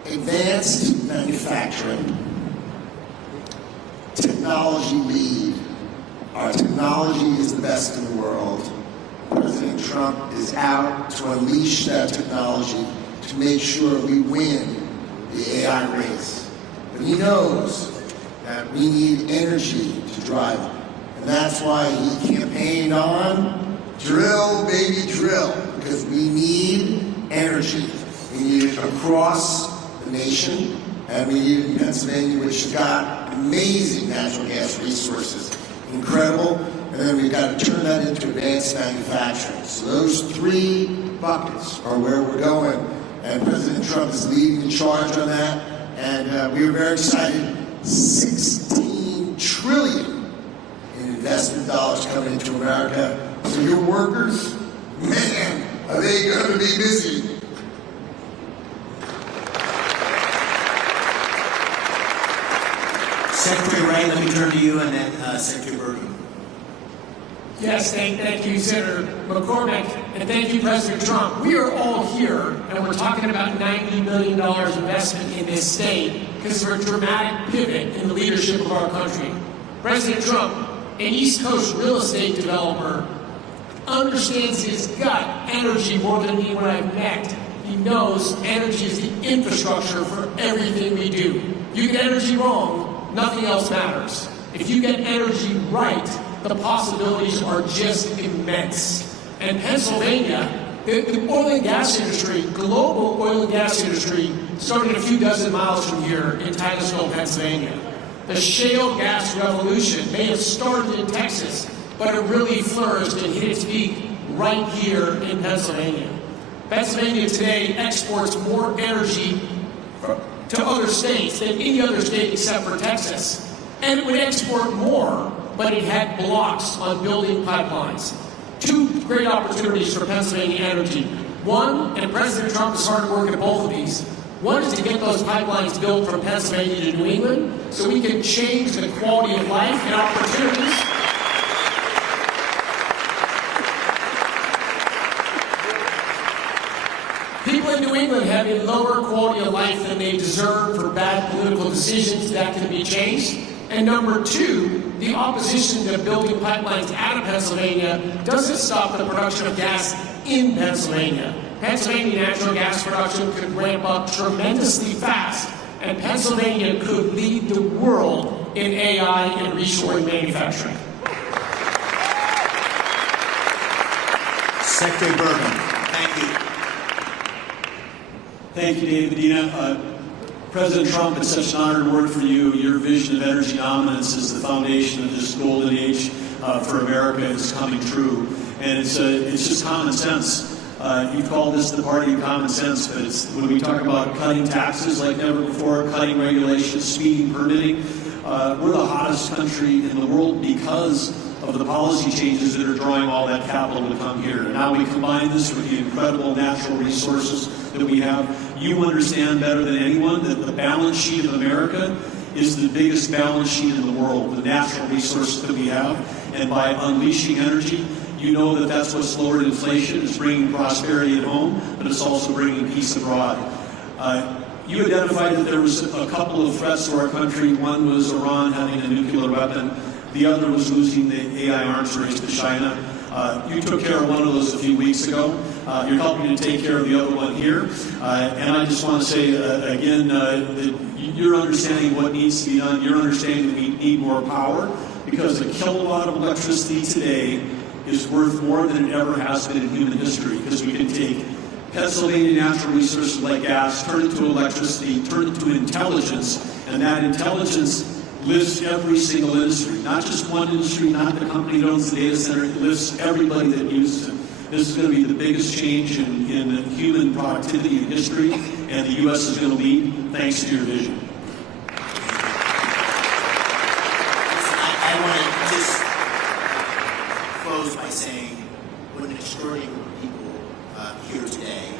Advanced manufacturing, technology lead. Our technology is the best in the world. President Trump is out to unleash that technology to make sure we win the AI race. But he knows that we need energy to drive it. And that's why he campaigned on drill, baby, drill, because we need energy. We need it across the nation, and we need it in Pennsylvania, which has got amazing natural gas resources. Incredible. And then we've got to turn that into advanced manufacturing. So those 3 buckets are where we're going. And President Trump is leading the charge on that. And we were very excited. $16 trillion in investment dollars coming into America. So your workers, man, are they going to be busy? Secretary Wray, let me turn to you, and then Secretary Bergen. Yes, thank you, Senator McCormick, and thank you, President Trump. We are all here, and we're talking about $90 billion investment in this state because of a dramatic pivot in the leadership of our country. President Trump, an East Coast real estate developer, understands his gut energy more than anyone I've met. He knows energy is the infrastructure for everything we do. You get energy wrong, nothing else matters. If you get energy right, the possibilities are just immense. And Pennsylvania, the oil and gas industry, global oil and gas industry, started a few dozen miles from here in Titusville, Pennsylvania. The shale gas revolution may have started in Texas, but it really flourished and hit its peak right here in Pennsylvania. Pennsylvania today exports more energy to other states than any other state except for Texas. And it would export more, but it had blocks on building pipelines. Two great opportunities for Pennsylvania energy. One, and President Trump is hard at work at both of these, one is to get those pipelines built from Pennsylvania to New England so we can change the quality of life and opportunities. People in New England have a lower quality of life than they deserve for bad political decisions. That can be changed. And number two, the opposition to building pipelines out of Pennsylvania doesn't stop the production of gas in Pennsylvania. Pennsylvania natural gas production could ramp up tremendously fast, and Pennsylvania could lead the world in AI and reshoring manufacturing. Secretary Bergen. Thank you. Thank you, David Medina. President Trump, it's such an honor to work for you. Your vision of energy dominance is the foundation of this golden age for America is coming true. And it's just common sense. You call this the party of common sense, but it's when we talk about cutting taxes like never before, cutting regulations, speeding permitting, we're the hottest country in the world because of the policy changes that are drawing all that capital to come here. And now we combine this with the incredible natural resources that we have. You understand better than anyone that the balance sheet of America is the biggest balance sheet in the world, the natural resources that we have. And by unleashing energy, you know that that's what's lowered inflation. It's bringing prosperity at home, but it's also bringing peace abroad. You identified that there was a couple of threats to our country. One was Iran having a nuclear weapon. The other was losing the AI arms race to China. You took care of one of those a few weeks ago. You're helping to take care of the other one here. And I just want to say, again, that you're understanding what needs to be done. You're understanding that we need more power because a kilowatt of electricity today is worth more than it ever has been in human history because we can take Pennsylvania natural resources like gas, turn it to electricity, turn it to intelligence, and that intelligence lifts every single industry, not just one industry, not the company that owns the data center, it lifts everybody that uses it. This is going to be the biggest change in human productivity in history, and the U.S. is going to lead thanks to your vision. I want to just close by saying what an extraordinary group of people here today.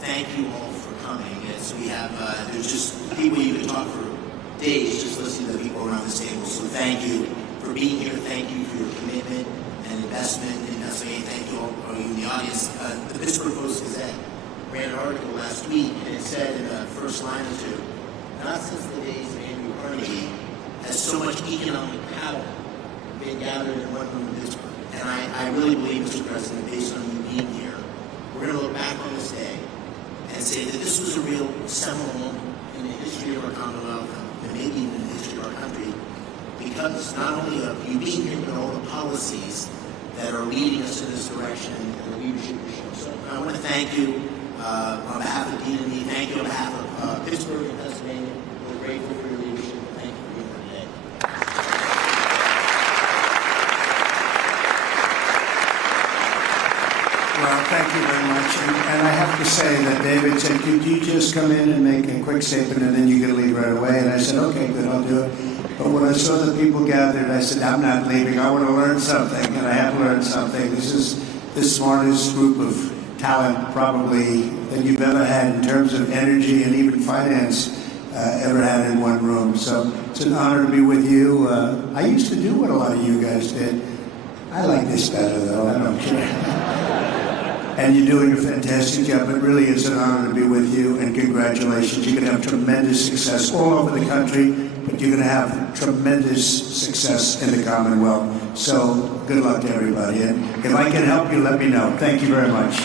Thank you all for coming. As we have, there's just people you could talk for days just listening to the people around this table. So thank you for being here. Thank you for your commitment and investment in Pennsylvania. Thank you all for you in the audience. The Pittsburgh Post-Gazette ran an article last week, and it said in the first line or two, not since the days of Andrew Carnegie has so much economic power been gathered in one room in Pittsburgh. And I really believe, Mr. President, based on you being here, we're going to look back on this day and say that this was a real seminal moment in the history of our Commonwealth and maybe even in the history of our country, because not only of you being here, but all the policies that are leading us in this direction and the leadership you show. So I want to thank you on behalf of Dean and me. Thank you on behalf of Pittsburgh and Pennsylvania. We're grateful for your leadership. Thank you for being here today. Well, thank you very much. And I have to say that David said, could you just come in and make a quick statement and then you can leave right away? And I said, okay, good, I'll do it. But when I saw the people gathered, I said, I'm not leaving. I want to learn something. And I have learned something. This is the smartest group of talent probably that you've ever had in terms of energy and even finance ever had in one room. So it's an honor to be with you. I used to do what a lot of you guys did. I like this better, though. I don't care. And you're doing a fantastic job. It really is an honor to be with you, and congratulations. You're going to have tremendous success all over the country, but you're going to have tremendous success in the Commonwealth. So good luck to everybody. And if I can help you, let me know. Thank you very much.